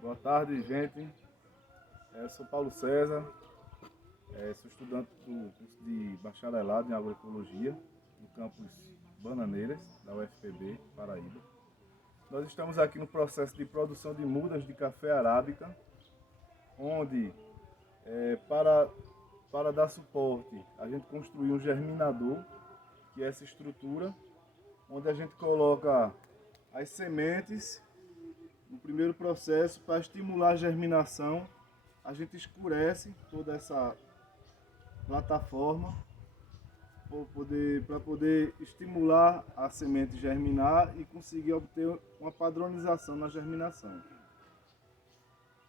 Boa tarde, gente. Eu sou Paulo César, sou estudante do curso de bacharelado em agroecologia no campus Bananeiras, da UFPB, Paraíba. Nós estamos aqui no processo de produção de mudas de café arábica, onde, para dar suporte, a gente construiu um germinador, que é essa estrutura, onde a gente coloca as sementes no primeiro processo. Para estimular a germinação, a gente escurece toda essa plataforma para poder estimular a semente germinar e conseguir obter uma padronização na germinação.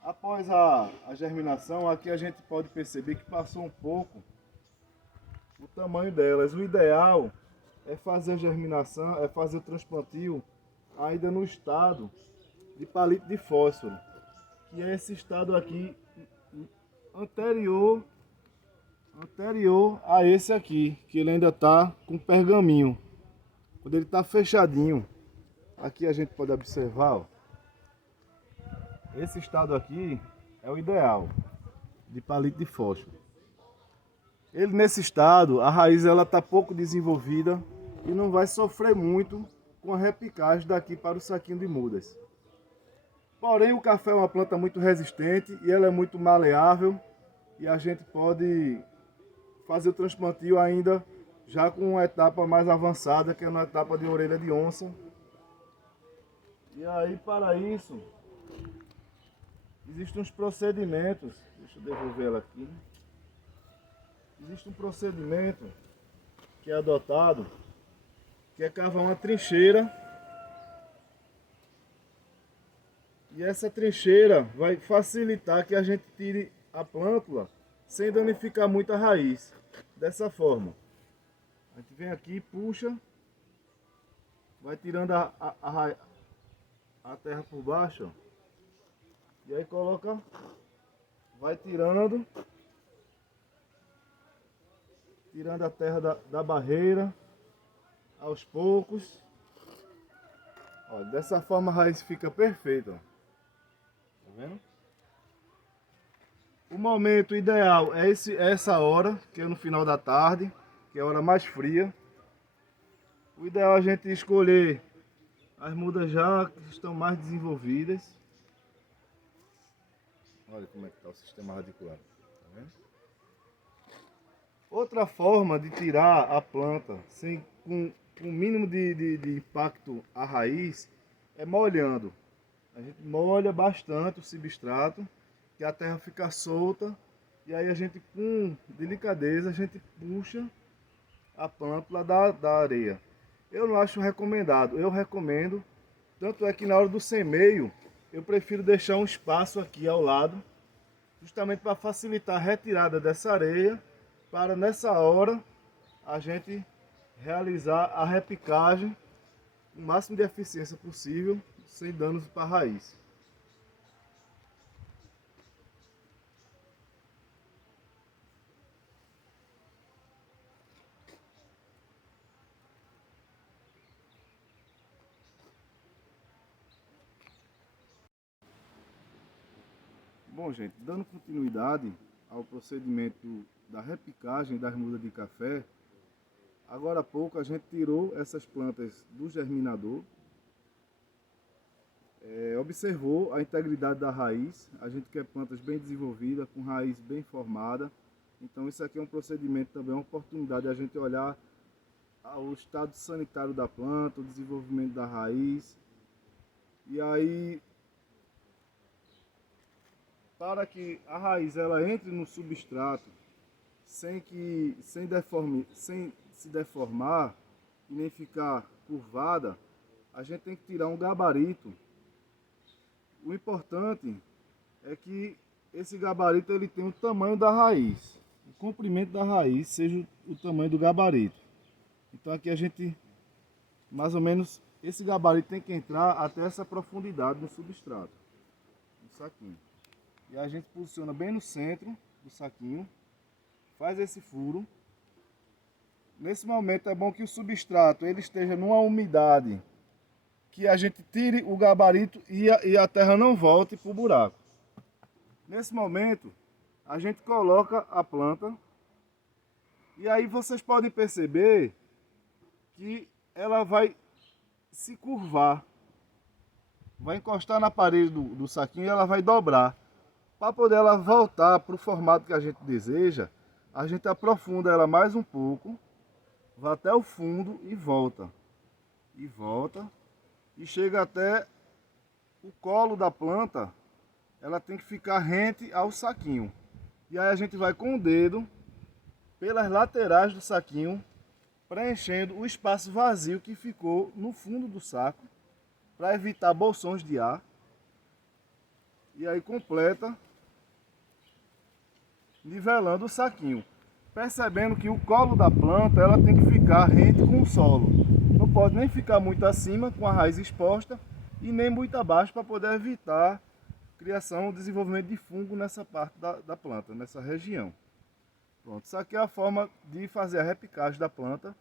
Após a germinação, aqui a gente pode perceber que passou um pouco o tamanho delas. O ideal é fazer a germinação, é fazer o transplantio ainda no estado de palito de fósforo, que é esse estado aqui anterior a esse aqui, que ele ainda está com pergaminho. Quando ele está fechadinho, aqui a gente pode observar, ó, esse estado aqui é o ideal de palito de fósforo. Ele nesse estado, a raiz ela está pouco desenvolvida e não vai sofrer muito com a repicagem daqui para o saquinho de mudas. Porém, o café é uma planta muito resistente e ela é muito maleável, e a gente pode fazer o transplantio ainda já com uma etapa mais avançada, que é na etapa de orelha de onça. E aí, para isso, existem uns procedimentos. Deixa eu devolver ela aqui. Existe um procedimento que é adotado, que é cavar uma trincheira. E essa trincheira vai facilitar que a gente tire a plântula sem danificar muito a raiz. Dessa forma, a gente vem aqui, puxa, vai tirando a terra por baixo, ó, e aí coloca, vai tirando a terra da barreira aos poucos. Ó, dessa forma a raiz fica perfeita, ó. Tá vendo? O momento ideal é essa hora, que é no final da tarde, que é a hora mais fria. O ideal é a gente escolher as mudas já que estão mais desenvolvidas. Olha como é que está o sistema radicular. Tá vendo? Outra forma de tirar a planta com o mínimo de impacto à raiz é molhando. A gente molha bastante o substrato, que a terra fica solta, e aí a gente, com delicadeza, a gente puxa a plântula da areia. Eu não acho recomendado, eu recomendo, tanto é que na hora do semeio, eu prefiro deixar um espaço aqui ao lado, justamente para facilitar a retirada dessa areia, para nessa hora a gente realizar a repicagem com o máximo de eficiência possível, sem danos para a raiz. Bom, gente, dando continuidade ao procedimento da repicagem das mudas de café, agora há pouco a gente tirou essas plantas do germinador, observou a integridade da raiz. A gente quer plantas bem desenvolvidas, com raiz bem formada. Então isso aqui é um procedimento também, uma oportunidade de a gente olhar o estado sanitário da planta, o desenvolvimento da raiz. E aí, para que a raiz ela entre no substrato sem se deformar e nem ficar curvada, a gente tem que tirar um gabarito. O importante é que esse gabarito ele tem o tamanho da raiz, o comprimento da raiz seja o tamanho do gabarito. Então aqui a gente, mais ou menos, esse gabarito tem que entrar até essa profundidade no substrato, no saquinho. E a gente posiciona bem no centro do saquinho, faz esse furo. Nesse momento é bom que o substrato ele esteja numa umidade que a gente tire o gabarito e a terra não volte para o buraco. Nesse momento, a gente coloca a planta e aí vocês podem perceber que ela vai se curvar, vai encostar na parede do saquinho e ela vai dobrar. Para poder ela voltar para o formato que a gente deseja, a gente aprofunda ela mais um pouco, vai até o fundo e volta. E volta e chega até o colo da planta, ela tem que ficar rente ao saquinho. E aí a gente vai com o dedo pelas laterais do saquinho, preenchendo o espaço vazio que ficou no fundo do saco, para evitar bolsões de ar. E aí completa, nivelando o saquinho. Percebendo que o colo da planta ela tem que ficar rente com o solo. Não pode nem ficar muito acima, com a raiz exposta, e nem muito abaixo, para poder evitar criação, desenvolvimento de fungo nessa parte da planta, nessa região. Pronto, isso aqui é a forma de fazer a repicagem da planta,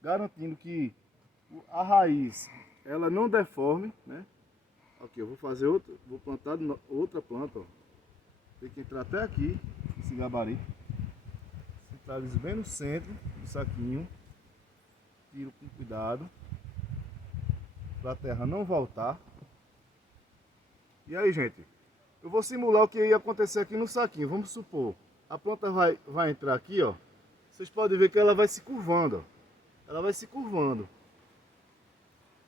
garantindo que a raiz ela não deforme, né? Aqui eu vou fazer outra, vou plantar outra planta, ó. Tem que entrar até aqui, esse gabarito. Centralizo bem no centro do saquinho, tiro com cuidado para a terra não voltar. E aí, gente, eu vou simular o que ia acontecer aqui no saquinho. Vamos supor, a planta vai entrar aqui, ó. Vocês podem ver que ela vai se curvando, ó. Ela vai se curvando.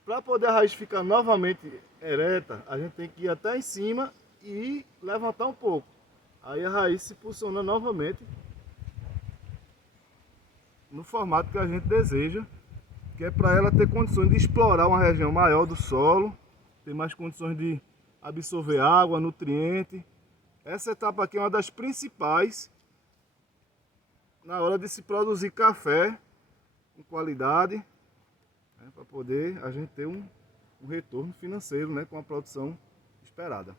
Para poder a raiz ficar novamente ereta, a gente tem que ir até em cima e levantar um pouco. Aí a raiz se posiciona novamente no formato que a gente deseja, que é para ela ter condições de explorar uma região maior do solo, ter mais condições de absorver água, nutriente. Essa etapa aqui é uma das principais na hora de se produzir café com qualidade, né, para poder a gente ter um retorno financeiro, né, com a produção esperada.